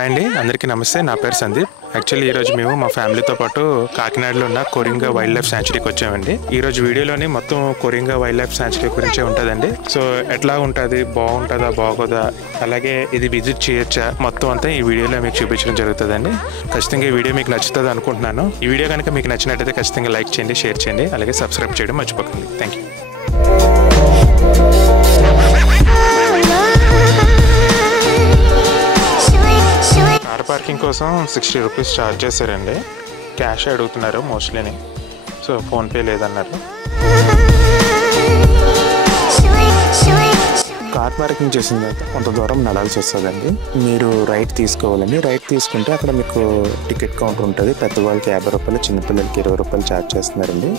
Hi అండి, అందరికీ నమస్తే. నా పేరు సందీప్. యాక్చువల్లీ ఈరోజు మేము మా ఫ్యామిలీతో పాటు కాకినాడలో ఉన్న కొరింగా వైల్డ్ లైఫ్ శాంచురీకి వచ్చామండి. ఈరోజు వీడియోలోని మొత్తం కొరింగా వైల్డ్ లైఫ్ శాంచురీ గురించే ఉంటుందండి. సో ఎట్లా ఉంటుంది, బాగుంటుందా బాగోదా, అలాగే ఇది విజిట్ చేయొచ్చా, మొత్తం అంతా ఈ వీడియోలో మీకు చూపించడం జరుగుతుందండి. ఖచ్చితంగా ఈ వీడియో మీకు నచ్చుతుంది అనుకుంటున్నాను. ఈ వీడియో కనుక మీకు నచ్చినట్టయితే ఖచ్చితంగా లైక్ చేయండి, షేర్ చేయండి, అలాగే సబ్స్క్రైబ్ చేయడం మర్చిపోకండి. Thank you. కార్ పార్కింగ్ కోసం 60 రూపీస్ ఛార్జ్ చేశారండి. క్యాష్ అడుగుతున్నారు మోస్ట్లీని. సో ఫోన్పే లేదన్నారు. కార్ పార్కింగ్ చేసిన తర్వాత కొంత దూరం నడాల్సి వస్తుందండి. మీరు రైట్ తీసుకోవాలండి. రైట్ తీసుకుంటే అక్కడ మీకు టికెట్ కౌంటర్ ఉంటుంది. పెద్దవాళ్ళకి 50 రూపాయలు, చిన్నపిల్లలకి 20 రూపాయలు ఛార్జ్ చేస్తున్నారండి.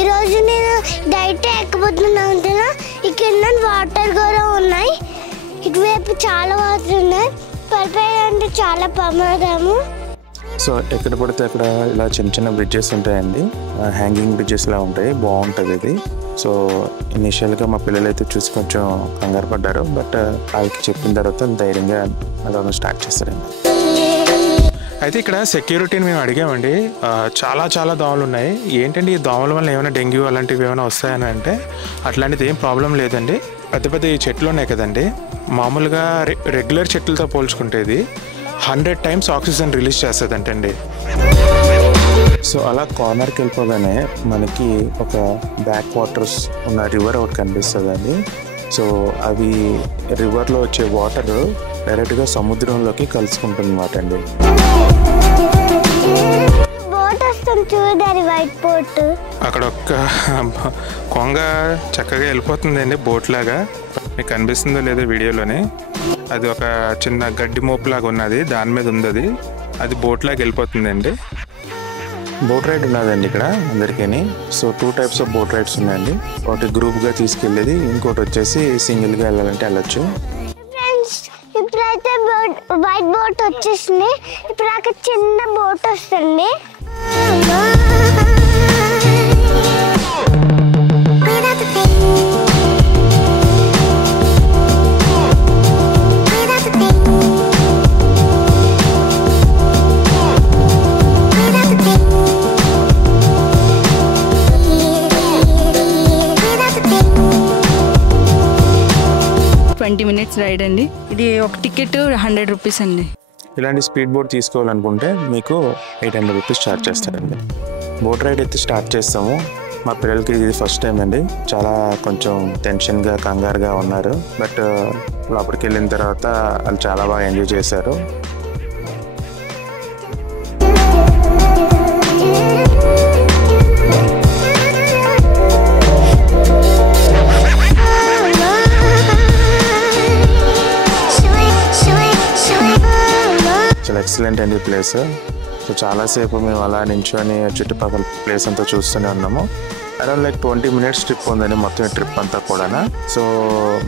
ఈరోజు నేను డైట్ ఎక్కబోతున్నాను. ఇక్కడ వాటర్ కూడా ఉన్నాయి. ఇటువైపు చాలా వాటర్ ఉన్నాయి. పడిపోయాయంటే చాలా ప్రమాదము. సో ఎక్కడ పడితే అక్కడ ఇలా చిన్న చిన్న బ్రిడ్జెస్ ఉంటాయండి. హ్యాంగింగ్ బ్రిడ్జెస్ లా ఉంటాయి. బాగుంటుంది ఇది. సో ఇనిషియల్గా మా పిల్లలు అయితే చూసి కొంచెం కంగారు పడ్డారు. బట్ వాళ్ళకి చెప్పిన తర్వాత ధైర్యంగా అలా స్టార్ట్ చేస్తారండి. అయితే ఇక్కడ సెక్యూరిటీని మేము అడిగామండి. చాలా దోమలు ఉన్నాయి. ఏంటంటే ఈ దోమల వల్ల ఏమైనా డెంగ్యూ అలాంటివి ఏమైనా వస్తాయని అంటే అట్లాంటిది ఏం ప్రాబ్లం లేదండి. పెద్ద ఈ చెట్లు ఉన్నాయి కదండి, మామూలుగా రెగ్యులర్ చెట్లతో పోల్చుకుంటే ఇది 100 టైమ్స్ ఆక్సిజన్ రిలీజ్ చేస్తుందంటండి. సో అలా కార్నర్కి వెళ్ళిపోగానే మనకి ఒక బ్యాక్ వాటర్స్ ఉన్న రివర్ ఒకటి కనిపిస్తుందండి. సో అవి రివర్లో వచ్చే వాటర్ డైరెక్ట్గా సముద్రంలోకి కలుసుకుంటుంది అన్నమాట అండి. అక్కడ ఒక్క కొంగ చక్కగా వెళ్ళిపోతుందండి బోట్ లాగా. మీకు కనిపిస్తుందో లేదో వీడియోలోనే. అది ఒక చిన్న గడ్డి మోపు లాగా ఉన్నది, దాని మీద ఉంది. అది బోట్ లాగా వెళ్ళిపోతుందండి. బోట్ రైడ్ ఉన్నదండి ఇక్కడ అందరికీ. So 2 types of boat rides ఉన్నాయండి. ఒకటి గ్రూప్గా తీసుకెళ్ళేది, ఇంకోటి వచ్చేసి సింగిల్గా వెళ్ళాలంటే వెళ్ళొచ్చు. ఇప్పుడైతే వైట్ బోట్ వచ్చేసింది. ఇప్పుడు అక్కడ చిన్న బోట్ వస్తుంది. మినిట్స్ రైడ్ అండి. ఇది ఒక టికెట్ 100 రూపీస్ అండి. ఇలాంటి స్పీడ్ బోట్ తీసుకోవాలనుకుంటే మీకు 800 రూపీస్ ఛార్జ్ చేస్తారండి. బోట్ రైడ్ అయితే స్టార్ట్ చేస్తాము. మా పిల్లలకి ఇది ఫస్ట్ టైం అండి. చాలా కొంచెం టెన్షన్గా కంగారుగా ఉన్నారు. బట్ లోపలికి వెళ్ళిన తర్వాత వాళ్ళు చాలా బాగా ఎంజాయ్ చేశారు. చాలా ఎక్సలెంట్ అండి ప్లేస్. సో చాలాసేపు మేము అలా నించొని చుట్టుపక్కల ప్లేస్ అంతా చూస్తూనే ఉన్నాము. అరౌండ్ లైక్ 20 మినిట్స్ ట్రిప్ ఉందండి మొత్తం ఈ ట్రిప్ అంతా కూడా. సో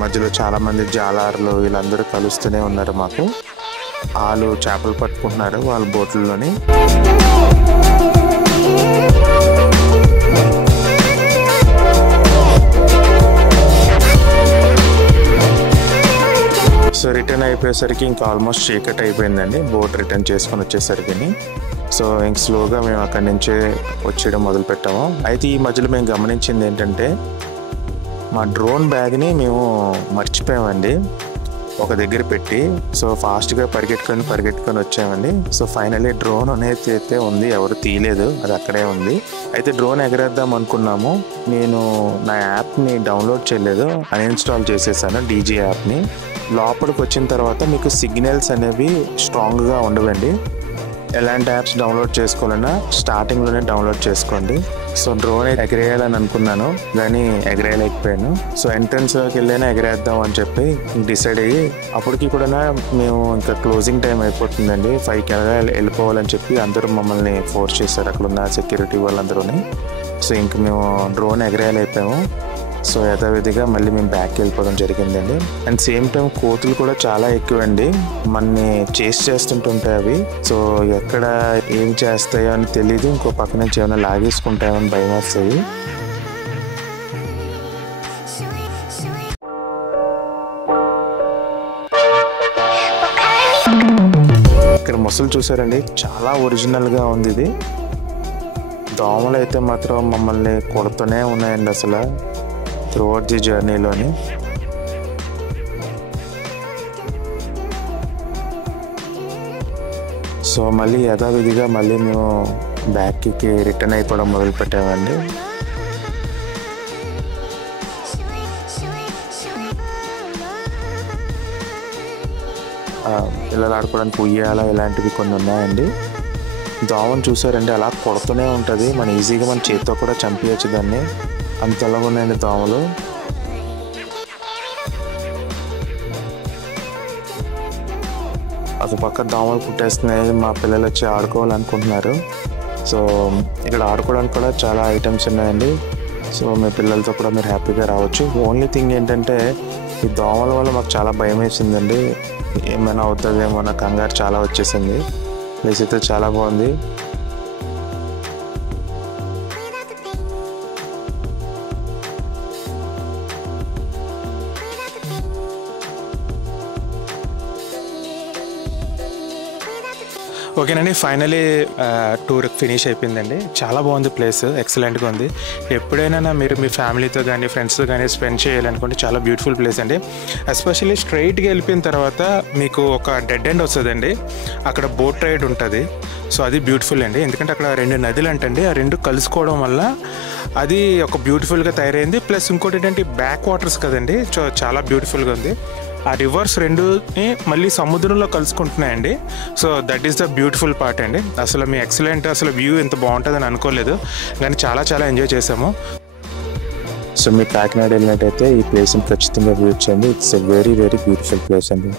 మధ్యలో చాలామంది జాలార్లు వీళ్ళందరూ కలుస్తూనే ఉన్నారు మాకు. వాళ్ళు చేపలు పట్టుకుంటున్నారు వాళ్ళ బోట్లలోని. సో రిటర్న్ అయిపోయేసరికి ఇంకా ఆల్మోస్ట్ చీకట్ అయిపోయిందండి. బోట్ రిటర్న్ చేసుకొని వచ్చేసరికి. సో ఇంక స్లోగా మేము అక్కడి నుంచే వచ్చేయడం మొదలు పెట్టాము. అయితే ఈ మధ్యలో మేము గమనించింది ఏంటంటే మా డ్రోన్ బ్యాగ్ని మేము మర్చిపోయామండి ఒక దగ్గర పెట్టి. సో ఫాస్ట్గా పరిగెట్టుకొని వచ్చామండి. సో ఫైనల్లీ డ్రోన్ అనేది అయితే ఉంది, ఎవరు తీయలేదు, అది అక్కడే ఉంది. అయితే డ్రోన్ ఎగరేద్దాం అనుకున్నాము. నేను నా యాప్ని డౌన్లోడ్ చేయలేదు, అన్ఇన్స్టాల్ చేసేసాను డీజీ యాప్ని. లోపలికి వచ్చిన తర్వాత మీకు సిగ్నల్స్ అనేవి స్ట్రాంగ్గా ఉండవండి. ఎలాంటి యాప్స్ డౌన్లోడ్ చేసుకోవాలన్నా స్టార్టింగ్లోనే డౌన్లోడ్ చేసుకోండి. సో డ్రోన్ ఎగరేయాలని అనుకున్నాను కానీ ఎగరేయలేకపోయాను. సో ఎంట్రన్స్లోకి వెళ్ళైనా ఎగరేద్దాం అని చెప్పి డిసైడ్ అయ్యి అప్పటికి కూడా మేము ఇంకా క్లోజింగ్ టైం అయిపోతుందండి, 5కి వెళ్ళిపోవాలని చెప్పి అందరూ మమ్మల్ని ఫోర్స్ చేశారు అక్కడ ఉన్న సెక్యూరిటీ వాళ్ళందరూ. సో ఇంక మేము డ్రోన్ ఎగరేయలేకపోయాము. సో యథావిధిగా మళ్ళీ మేము బ్యాక్కి వెళ్ళిపోవడం జరిగిందండి. అండ్ సేమ్ టైం కోతులు కూడా చాలా ఎక్కువ అండి. మనని చేసి చేస్తుంటుంటాయి అవి. సో ఎక్కడ ఏం చేస్తాయో అని తెలీదు. ఇంకో పక్క నుంచి ఏమైనా లాగేసుకుంటాయో అని భయం వేస్తాయి. ఇక్కడ మొసలు చూసారండి, చాలా ఒరిజినల్గా ఉంది ఇది. దోమలు అయితే మాత్రం మమ్మల్ని కొడుతూనే ఉన్నాయండి అసలు త్రూఅవుట్ ది జర్నీలోని. సో మళ్ళీ యథావిధిగా మళ్ళీ మేము బ్యాక్కి రిటర్న్ అయిపోవడం మొదలు పెట్టామండి. పిల్లలు ఆడుకోవడానికి ఉయ్యాల ఇలాంటివి కొన్ని ఉన్నాయండి. దోమను చూసారండి, అలా కొడుతూనే ఉంటుంది. మనం ఈజీగా మన చేతితో కూడా చంపేయచ్చు దాన్ని, అంతలా ఉన్నాయండి దోమలు. అది పక్క దోమలు కుట్టేస్తున్నాయి. మా పిల్లలు వచ్చి ఆడుకోవాలనుకుంటున్నారు. సో ఇక్కడ ఆడుకోవడానికి కూడా చాలా ఐటమ్స్ ఉన్నాయండి. సో మీ పిల్లలతో కూడా మీరు హ్యాపీగా రావచ్చు. ఓన్లీ థింగ్ ఏంటంటే ఈ దోమల వల్ల మాకు చాలా భయం వేసిందండి, ఏమైనా అవుతుందేమో నా కంగారు చాలా వచ్చేసింది. ప్లేస్ అయితే చాలా బాగుంది. ఓకేనండి, ఫైనలీ టూర్ ఫినిష్ అయిపోయిందండి. చాలా బాగుంది ప్లేస్, ఎక్సలెంట్గా ఉంది. ఎప్పుడైనా మీరు మీ ఫ్యామిలీతో కానీ ఫ్రెండ్స్తో కానీ స్పెండ్ చేయాలనుకుంటే చాలా బ్యూటిఫుల్ ప్లేస్ అండి. ఎస్పెషల్లీ స్ట్రైట్గా వెళ్ళిపోయిన తర్వాత మీకు ఒక డెడ్ ఎండ్ వస్తుందండి, అక్కడ బోట్ రైడ్ ఉంటుంది. సో అది బ్యూటిఫుల్ అండి, ఎందుకంటే అక్కడ 2 నదులు అంటండి, ఆ 2 కలుసుకోవడం వల్ల అది ఒక బ్యూటిఫుల్గా తయారైంది. ప్లస్ ఇంకోటి ఏంటంటే బ్యాక్ వాటర్స్ కదండి, సో చాలా బ్యూటిఫుల్గా ఉంది. ఆ రివర్స్ 2ని మళ్ళీ సముద్రంలో కలుసుకుంటున్నాయండి. So that is the beautiful part అండి. అసలు మీ ఎక్సలెంట్, అసలు వ్యూ ఎంత బాగుంటుందని అనుకోలేదు, కానీ చాలా చాలా ఎంజాయ్ చేసాము. సో మీ కాకినాడ వెళ్ళినట్టయితే ఈ ప్లేస్ని ఖచ్చితంగా విజిట్ చేయండి. It's a very very beautiful place అండి.